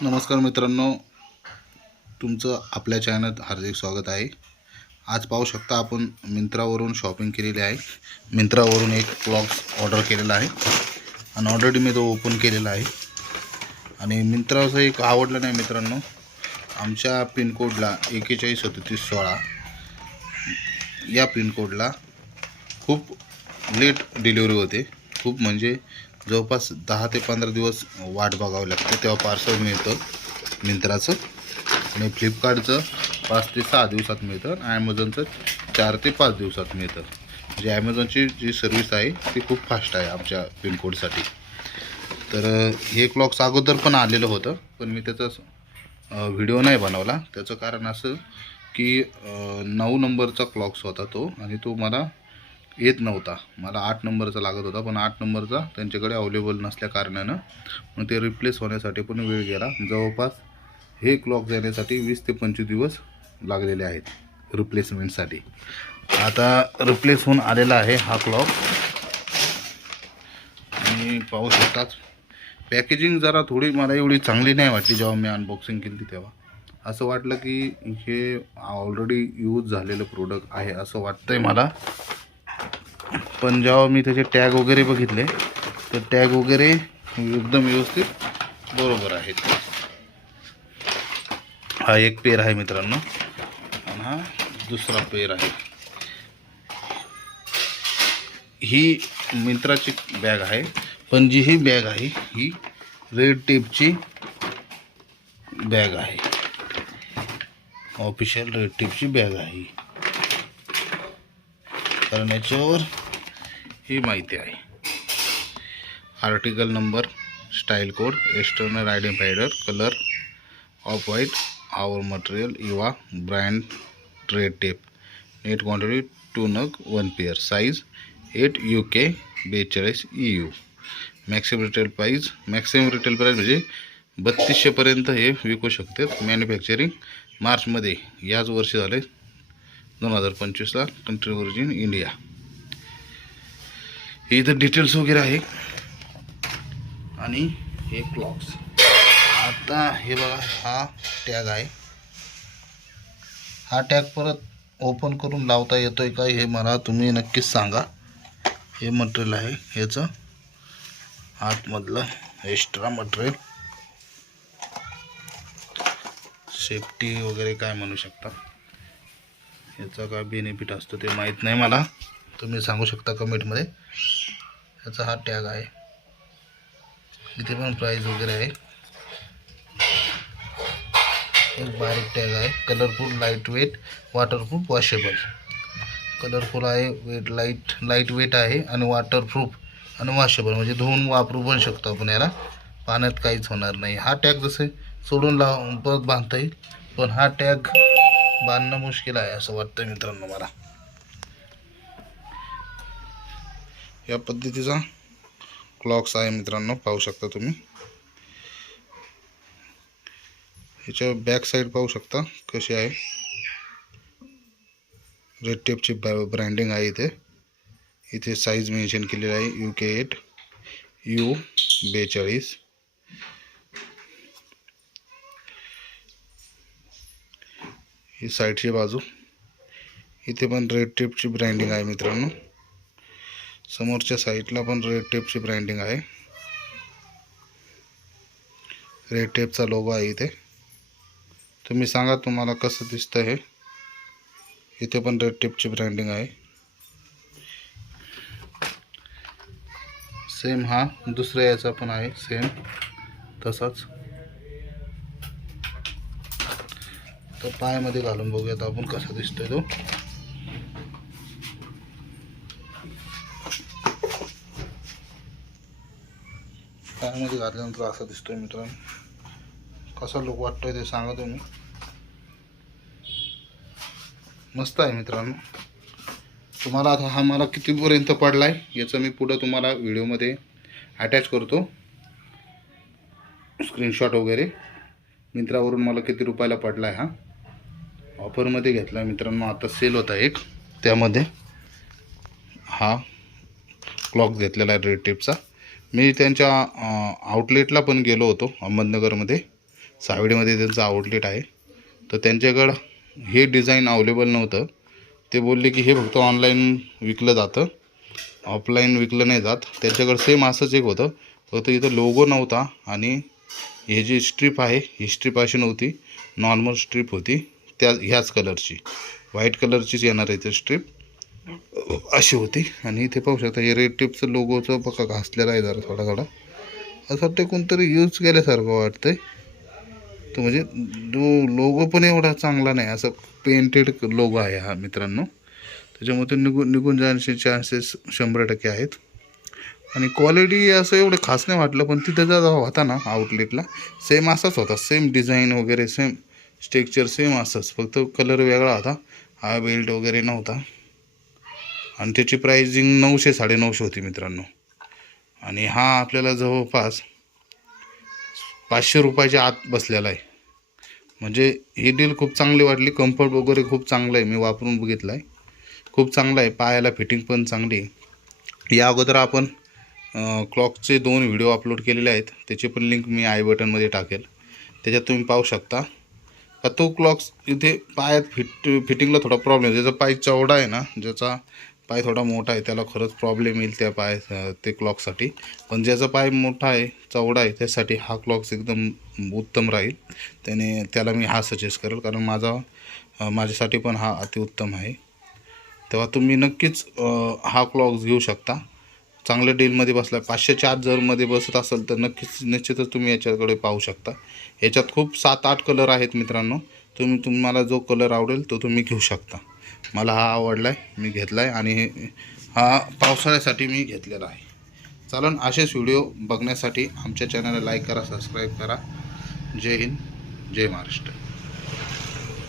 नमस्कार मित्रांनो. तुमचं आपल्या चॅनल हार्दिक स्वागत आहे. आज पाहू शकता आपण मिंत्रावरून शॉपिंग केलेली आहे. मिंत्रावरून एक क्लॉक्स ऑर्डर केलेला आहे. आणि ऑलरेडी मी तो ओपन केलेला आहे. आणि मिंत्राचं एक आवडलं नाही मित्रांनो. आमच्या पिनकोडला एकेचाळीस सदतीस सोळा. या पिनकोडला खूप लेट डिलिव्हरी होते. खूप म्हणजे जवळपास दहा ते पंधरा दिवस वाट बघावी लागते तेव्हा पार्सल मिळतं मिंत्राचं. आणि फ्लिपकार्टचं पाच ते सहा दिवसात मिळतं आणि ॲमेझॉनचं चार ते पाच दिवसात मिळतं. म्हणजे ॲमेझॉनची जी सर्विस आहे ती खूप फास्ट आहे आमच्या पिनकोडसाठी तर हे क्लॉक्स अगोदर पण आलेलं होतं पण मी त्याचा व्हिडिओ नाही बनवला. त्याचं कारण असं की नऊ नंबरचा क्लॉक्स होता तो आणि तो मला येत नव्हता. मला आठ नंबरचा लागत होता पण आठ नंबरचा त्यांच्याकडे अवेलेबल नसल्या कारणानं मग ते रिप्लेस होण्यासाठी पण वेळ गेला. जवळपास हे क्लॉक जाण्यासाठी वीस ते पंचवीस दिवस लागलेले आहेत रिप्लेसमेंटसाठी आता रिप्लेस होऊन आलेला आहे हा क्लॉक आणि पाहू शकताच पॅकेजिंग जरा थोडी मला एवढी चांगली नाही वाटली जेव्हा मी अनबॉक्सिंग केली तेव्हा. असं वाटलं की हे ऑलरेडी यूज झालेलं प्रोडक्ट आहे असं वाटतंय मला. पण जेव्हा मी त्याचे टॅग वगैरे बघितले तर टॅग वगैरे एकदम व्यवस्थित बरोबर आहेत. हा एक पेर आहे मित्रांनो. आणि हा दुसरा पेर आहे. ही मित्राची बॅग आहे. पण जी ही बॅग आहे ही रेड टेपची बॅग आहे. ऑफिशियल रेड टेपची बॅग आहे ही. कारण याच्यावर ही माहिती आहे. Article number style code external identifier colour off white our material EVA brand trade tape net quantity two नग one pair size eight UK के बेचाळीस E U maximum retail price maximum retail price म्हणजे बत्तीसशेपर्यंत हे विकू शकतात manufacturing मार्चमध्ये याच वर्षी झाले दोन हजार पंचवीसला कंट्री ओरिजिन इंडिया हे इथं डिटेल्स वगैरे आहे. आणि हे क्लॉक्स आता हे बघा हा टॅग आहे. हा टॅग परत ओपन करून लावता येतोय का हे मला तुम्ही नक्कीच सांगा. हे मटेरियल आहे. ह्याचं आतमधलं एक्स्ट्रा मटेरियल सेफ्टी वगैरे काय म्हणू शकता? ह्याचा काय बेनिफिट असतो ते माहीत नाही मला. तुम्ही सांगू शकता कमेंटमध्ये ह्याचा हा टॅग आहे. इथे पण प्राईज वगैरे आहे. एक बारीक टॅग आहे. Colourful light weight waterproof washable colourful आहे वेट लाइट लाइट वेट आहे आणि वॉटरप्रूफ आणि वॉशेबल म्हणजे धुवून वापरू पण शकतो आपण याला. पाण्यात काहीच होणार नाही. हा टॅग जसे सोडून लाव परत बांधता येईल. पण हा टॅग बांधणं मुश्किल आहे असं वाटतं मित्रांनो मला. या पद्धतीचा क्लॉक्स आहे मित्रांनो, पाहू शकता तुम्ही. ह्याच्या बॅक साईड पाहू शकता कशी आहे. रेड टेपची ब्रँडिंग आहे इथे. इथे साईज मेन्शन केलेली आहे यू के एट यू बेचाळीस. ही साईडची बाजू. इथे पण रेड टेपची ब्रँडिंग आहे मित्रांनो. समोरच्या साईडला पण रेड टेपची ब्रँडिंग आहे. रेड टेपचा लोगो आहे इथे. तुम्ही सांगा तुम्हाला कसं दिसतं हे. इथे पण रेड टेपची ब्रँडिंग आहे. सेम हा दुसऱ्या याचा पण आहे सेम तसाच. तर पायामध्ये घालून बघूयात आपण कसा दिसतोय तो. पायामध्ये घातल्यानंतर असा दिसतोय मित्रांनो. कसा लुक वाटतोय ते सांगा तुम्ही. मस्त आहे मित्रांनो. तुम्हाला आता हा मला कितीपर्यंत पडला आहे याचं मी पुढं तुम्हाला व्हिडिओमध्ये अटॅच करतो. स्क्रीनशॉट वगैरे. मिंत्रावरून मला किती रुपयाला पडला आहे हा? ऑफरमध्ये घेतला मित्रांनो. आता सेल होता एक. त्यामध्ये हा क्लॉक घेतलेला आहे रेड टेपचा मी त्यांच्या आउटलेटला पण गेलो होतो अहमदनगरमध्ये. सावडीमध्ये त्यांचं आउटलेट आहे. तर त्यांच्याकडं हे डिझाईन अवेलेबल नव्हतं. ते बोलले की हे फक्त ऑनलाईन विकलं जातं. ऑफलाईन विकलं नाही जात. त्यांच्याकडं सेम असंच एक होतं. फक्त इथं लोगो नव्हता आणि हे जी स्ट्रीप आहे ही स्ट्रीप अशी नव्हती. नॉर्मल स्ट्रीप होती. त्या ह्याच कलरची व्हाईट कलरचीच येणार आहे ते स्ट्रीप अशी होती. आणि इथे पाहू शकता हे रेड टिपचं लोगोचं बघा घासलेला आहे जरा थोडा थोडा असं वाटतं कोणतरी यूज केल्यासारखं वाटतंय. तो म्हणजे जो लोगो पण एवढा चांगला नाही असं पेंटेड लोगो आहे हा मित्रांनो. त्याच्यामुळे निघून निघून जाण्याचे चान्सेस शंभर टक्के आहेत. आणि क्वालिटी असं एवढं खास नाही वाटलं पण तिथं जो होता ना आउटलेटला सेम असाच होता. सेम डिझाईन वगैरे सेम स्ट्रेक्चर सेम असंच. फक्त कलर वेगळा होता. हा बेल्ट वगैरे नव्हता. आणि त्याची प्राइजिंग नऊशे साडेनऊशे होती मित्रांनो. आणि हा आपल्याला जवळपास पाचशे रुपयाच्या आत बसलेला आहे. म्हणजे ही डील खूप चांगली वाटली. कम्फर्ट वगैरे खूप चांगलं आहे. मी वापरून बघितलं आहे खूप चांगलं आहे. पायाला फिटिंग पण चांगली आहे. या अगोदर आपण क्लॉकचे दोन व्हिडिओ अपलोड केलेले आहेत. त्याची पण लिंक मी आय बटनमध्ये टाकेल. त्याच्यात तुम्ही पाहू शकता. का तो क्लॉक्स इथे पायात फिट फिटिंगला थोडा प्रॉब्लेम ज्याचा पाय चवडा आहे ना ज्याचा पाय थोडा मोठा आहे त्याला खरंच प्रॉब्लेम येईल त्या पाय ते क्लॉकसाठी पण ज्याचा पाय मोठा आहे चवडा आहे त्यासाठी हा क्लॉक्स एकदम उत्तम राहील. त्याने त्याला मी हा सजेस्ट करेल. कारण माझा माझ्यासाठी पण हा अतिउत्तम आहे. तेव्हा तुम्ही नक्कीच हा क्लॉक्स घेऊ शकता. चांगल्या डीलमध्ये बसला पाचशेच्या आत जर मध्ये बसत असेल तर नक्कीच निश्चितच तुम्ही याच्याकडे पाहू शकता. याच्यात खूप सात आठ कलर आहेत मित्रांनो. तुम्ही तुम्हाला जो कलर आवडेल तो तुम्ही घेऊ शकता. मला हा आवडला आहे मी घेतला आहे आणि हे- हा पावसाळ्यासाठी मी घेतलेला आहे. चालन असेच व्हिडिओ बघण्यासाठी आमच्या चॅनलला लाईक करा सबस्क्राईब करा. जय हिंद जय महाराष्ट्र.